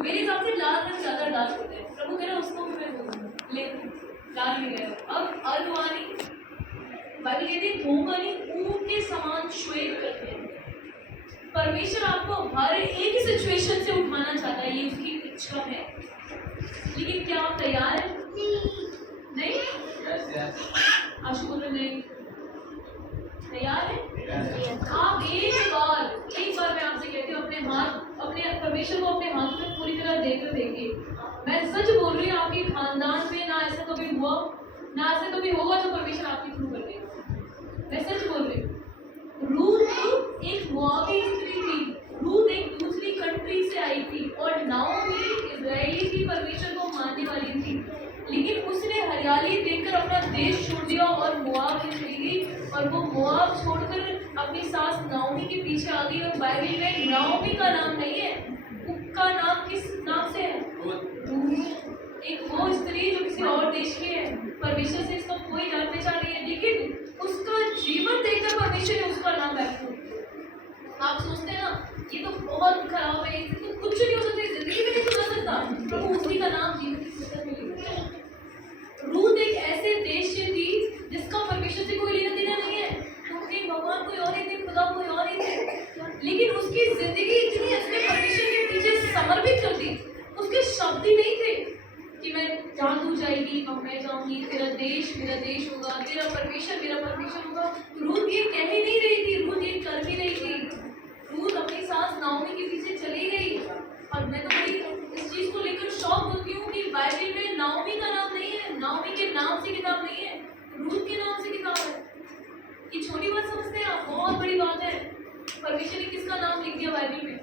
मेरे हिसाब से लाल रंग ज्यादा डार्क होता है। प्रभु कह रहा उसको भी मैं बोलूंगा, लेकिन डाल नहीं गया। अब अलवानी बाइबल कहती है धूमवानी ऊन के समान श्वेत करते हैं। परमेश्वर आपको हर एक ही सिचुएशन से उठाना चाहता है, ये उसकी इच्छा है। लेकिन क्या आप तैयार हैं? नहीं? आशु बोल रहे नहीं। तैयार है? आप एक बार मैं आपसे कहती हूँ, अपने परमेश्वर को अपने हाथ में पूरी तरह देकर देखिए। मैं सच बोल रही हूँ, आपके खानदान में ना ऐसा कभी हुआ, ना ऐसा कभी होगा जो परमेश्वर आपके थ्रू कर देगा। मैं सच बोल रही हूँ। रूथ एक मोआबी स्त्री थी, रूथ एक दूसरी कंट्री से आई थी, और नाओमी इजरायली थी, परमेश्वर को मानने वाली थी। लेकिन उसने हरियाली देखकर अपना देश छोड़ दिया और मोआब में चली गई, और वो मोआब छोड़कर अपनी सास नाओमी के पीछे आ गई। और बाइबल में नाओमी का नाम नहीं है, उसका नाम किस नाम से है? रूथ। एक वो स्त्री जो किसी और देश की है, परमेश्वर से इसका कोई जान पहचान नहीं है, लेकिन उसका जीवन देखकर परमेश्वर ने उसका नाम रखा। आप सोचते हैं ना ये तो बहुत खराब है, इससे तो कुछ नहीं हो सकता, जिंदगी में नहीं सुधर सकता, प्रभु उसी का नाम जीवन की पुस्तक में लिखा। रूथ एक ऐसे देश से थी जिसका परमेश्वर से कोई लेना देना नहीं है, क्योंकि भगवान कोई और ही थे, खुदा कोई और ही थे, लेकिन उसकी जिंदगी इतनी अपने परमेश्वर के पीछे समर्पित कर दी। उसके शब्द ही नहीं थे कि मैं जान तू जाएगी और मैं जाऊंगी, तेरा देश होगा, तेरा परमेश्वर होगा। रूथ ये कह ही नहीं रही थी, रूथ ये कर भी नहीं थी। रूथ अपनी सास नाओमी के पीछे चली गई। और मैं तो बड़ी इस चीज को लेकर शौक होती हूँ कि बाइबल में नाओमी का नाम नहीं है, नाओमी के नाम से किताब नहीं है, रूथ के नाम से किताब है। ये छोटी बात समझते हैं आप, बहुत बड़ी बात है। परमेश्वर ने किसका नाम लिख दिया बाइबल में?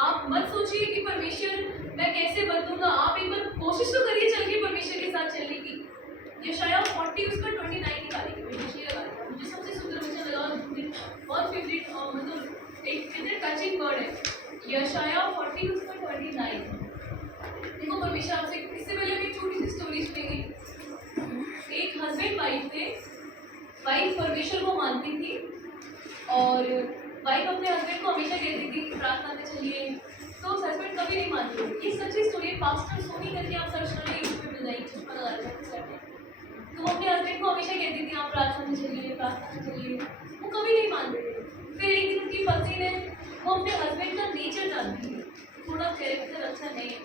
आप मत सोचिए कि परमेश्वर मैं कैसे बदलूंगा, आप एक बार कोशिश तो करिए चल के परमेश्वर के साथ चलने की। यशाया 40 उसका 29 निकालेंगे, मुझे सबसे सुंदर वचन लगा, बहुत फेवरेट, मतलब एक कितने टचिंग वर्ड है। यशाया 40 उसका 29। देखो परमेश्वर आपसे, इससे पहले मैं छोटी सी स्टोरी सुनेंगी। एक हस्बैंड वाइफ थे, वाइफ परमेश्वर को मानती थी, और वाइफ अपने हस्बैंड को हमेशा कहती थी प्रार्थना में चलिए, तो हस्बैंड कभी नहीं मानते। ये सच्ची स्टोरी है, पास्टर सोनी करके आप सर्च कर लीजिए, यूट्यूब पे जाइए, चश्मा लगा लेंगे। तो वो अपने हस्बैंड को हमेशा कहती थी आप प्रार्थना में चलिए, वो कभी नहीं मानते थे। फिर एक दिन उनकी पत्नी ने, वो अपने हस्बैंड का नेचर जानती थी, थोड़ा कैरेक्टर अच्छा नहीं है,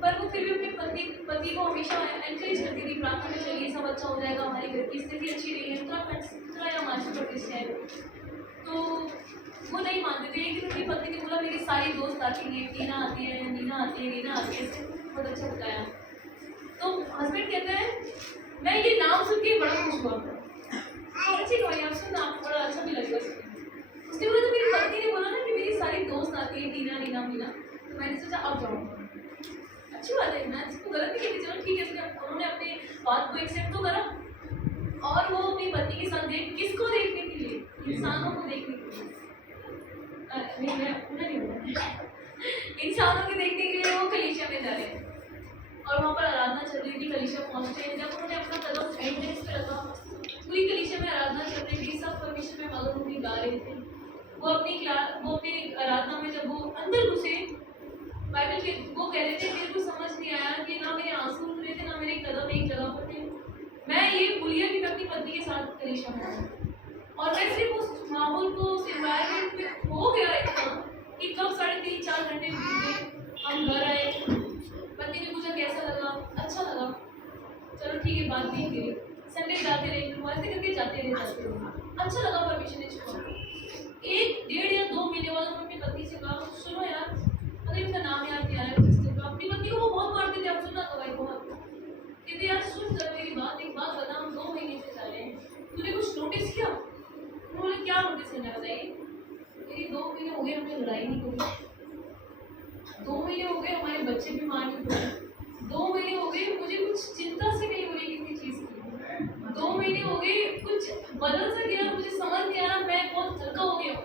पर वो फिर भी अपने पति को हमेशा एनकरेज करती थी प्रार्थना में चलिए, सब अच्छा हो जाएगा, हमारी घर की स्थिति अच्छी नहीं है, उत्तराखंड या हिमाचल प्रदेश है। तो वो नहीं मानते थे। एक दिन उनकी पत्नी ने बोला मेरी सारी दोस्त आती है, टीना आती है, नीना आती है, रीना आती है, बहुत अच्छा बताया। तो हस्बैंड कहते हैं मैं ये नाम सुन के बड़ा खुश हुआ, अच्छी भाई आप सुनना, आपको बड़ा अच्छा भी लगेगा। उसके बाद तो मेरी पत्नी ने बोला ना कि मेरी सारी दोस्त आती है, टीना, रीना, मीना, तो मैंने सोचा अब जाऊँगा। अच्छी बात है, मैं इसको गलत नहीं कहती, चलो ठीक है, उन्होंने अपनी बात को एक्सेप्ट तो करा, और वो अपनी पत्नी के साथ किसको देखने के लिए? इंसानों को देखने के लिए, इंसानों के देखने के लिए वो कलीसिया में जा रहे हैं, और वहाँ पर आराधना चल रही थी। कलीसिया पहुँचते हैं, जब उन्होंने अपना कदम एंट्रेंस पे रखा, पूरी कलीसिया में आराधना चल रही थी, सब परमेश्वर में मगन होकर गा रहे थे। वो अपनी आराधना में जब वो अंदर घुसे, बाइबल के वो कह रहे थे मेरे को समझ नहीं आया कि ना मेरे आंसू रुक रहे थे, ना मेरे कदम एक जगह पर थे, मैं ये भूलिया कि मैं अपनी पत्नी के साथ कलीसिया में हूँ। और मैं सिर्फ उस माहौल को, उस एनवायरनमेंट में हो गया इतना कि कब 3.5-4 घंटे बीत गए, हम घर आए, पति ने पूछा कैसा लगा, अच्छा लगा, चलो ठीक है, बात नहीं करी, संडे जाते रहे, ऐसे करके जाते रहे, अच्छा लगा, परमिशन ने छोड़ा। 1-1.5 या 2 महीने बाद उन्होंने अपनी पत्नी से कहा सुनो यार, अरे उनका नाम याद नहीं आ रहा है, अपनी पत्नी को वो बहुत मारते थे, आप सुना तो भाई बहुत कहते यार सुन जरा मेरी बात, एक बात बता, हम 2 महीने से जा रहे हैं, तूने कुछ नोटिस किया? उन्होंने क्या नोटिस करना बताइए? मेरी 2 महीने हो गए हमने लड़ाई नहीं करी, 2 महीने हो गए हमारे बच्चे बीमार नहीं पड़े, 2 महीने हो गए मुझे कुछ चिंता से नहीं हो रही किसी चीज़ की, 2 महीने हो गए कुछ बदल सा गया, मुझे समझ नहीं आ रहा, मैं बहुत थका हो गया हूँ।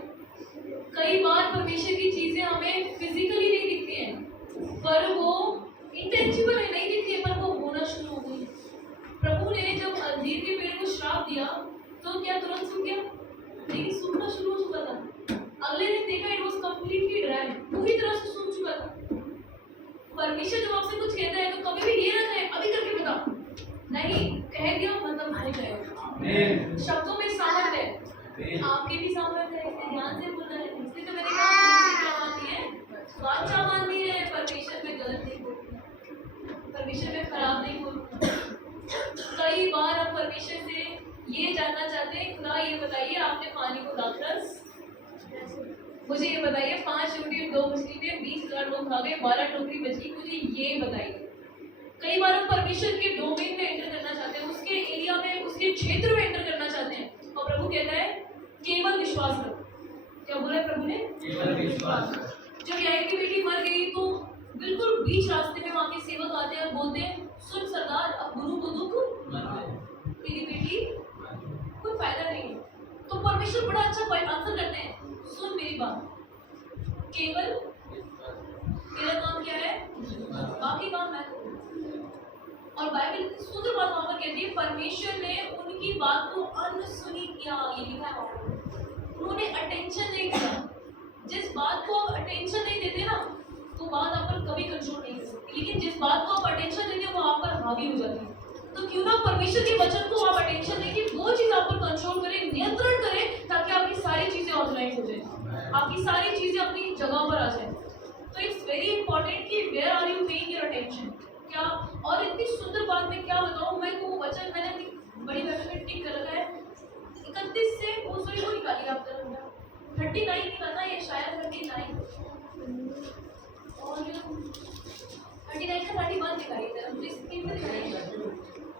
कई बार परमेश्वर की चीज़ें हमें फिजिकली नहीं दिखती हैं, पर वो इंटेंजिबल है, नहीं दिखती है, पर वो होना शुरू हो गई। प्रभु ने जब अंजीर के पेड़ को श्राप दिया तो क्या तुरंत सूख गया? लेकिन सूखना शुरू हो चुका था। अगले दिन देखा इट वाज कंप्लीटली ड्राई, पूरी तरह से सूख चुका था। वाचा बांधी है, परमेश्वर में गलत नहीं बोलूंगा, परमेश्वर में खराब नहीं बोलूंगा। कई बार हम परमेश्वर से ये जानना चाहते हैं, खुदा ये बताइए आपने पानी को दाखरस, मुझे ये बताइए 5 रोटी और 2 मछली में 20,000 लोग खा गए, 12 टोकरी बची, मुझे ये बताइए। कई बार हम परमेश्वर के डोमेन में एंटर करना चाहते हैं, उसके एरिया में, उसके क्षेत्र में एंटर करना चाहते हैं, और प्रभु कहता है केवल विश्वास करो। क्या बोला प्रभु ने? केवल विश्वास करो। जब याई की बेटी मर गई तो बिल्कुल बीच रास्ते में वहां के सेवक आते हैं और बोलते हैं, सुन सरदार, अब गुरु को दुख तेरी बेटी कोई फायदा नहीं है। तो परमेश्वर बड़ा अच्छा आंसर करते हैं, सुन मेरी बात, केवल तेरा काम क्या है, बाकी काम मैं करूँ। और बाइबल सुंदर बात वहां पर कहती है, परमेश्वर ने उनकी बात को अनसुनी किया, ये लिखा है, उन्होंने अटेंशन नहीं दिया। जिस बात को आप अटेंशन नहीं देते ना, तो बात आप पर कभी कंट्रोल नहीं कर सकती, लेकिन जिस बात को आप अटेंशन देते हो वो आप पर हावी हो जाती है। तो क्यों ना परमेश्वर के वचन को आप अटेंशन दें कि वो चीज आप पर कंट्रोल करे, नियंत्रण करे, ताकि आपकी सारी चीजें ऑर्गेनाइज हो जाए, आपकी सारी चीजें अपनी जगह पर आ जाए। तो इट्स वेरी इंपॉर्टेंट कि where are you paying your attention. क्या, और इतनी सुंदर बात मैं क्या बताऊं, मैं वो वचन मैंने अपनी बड़ी बाइबल में टिक कर रखा है, 31 से वो सॉरी वो निकालिए आप जरा, 39 निकालना, ये शायद 39 और 39 का 31 निकालिए जरा, मुझे स्क्रीन पे दिखाइए।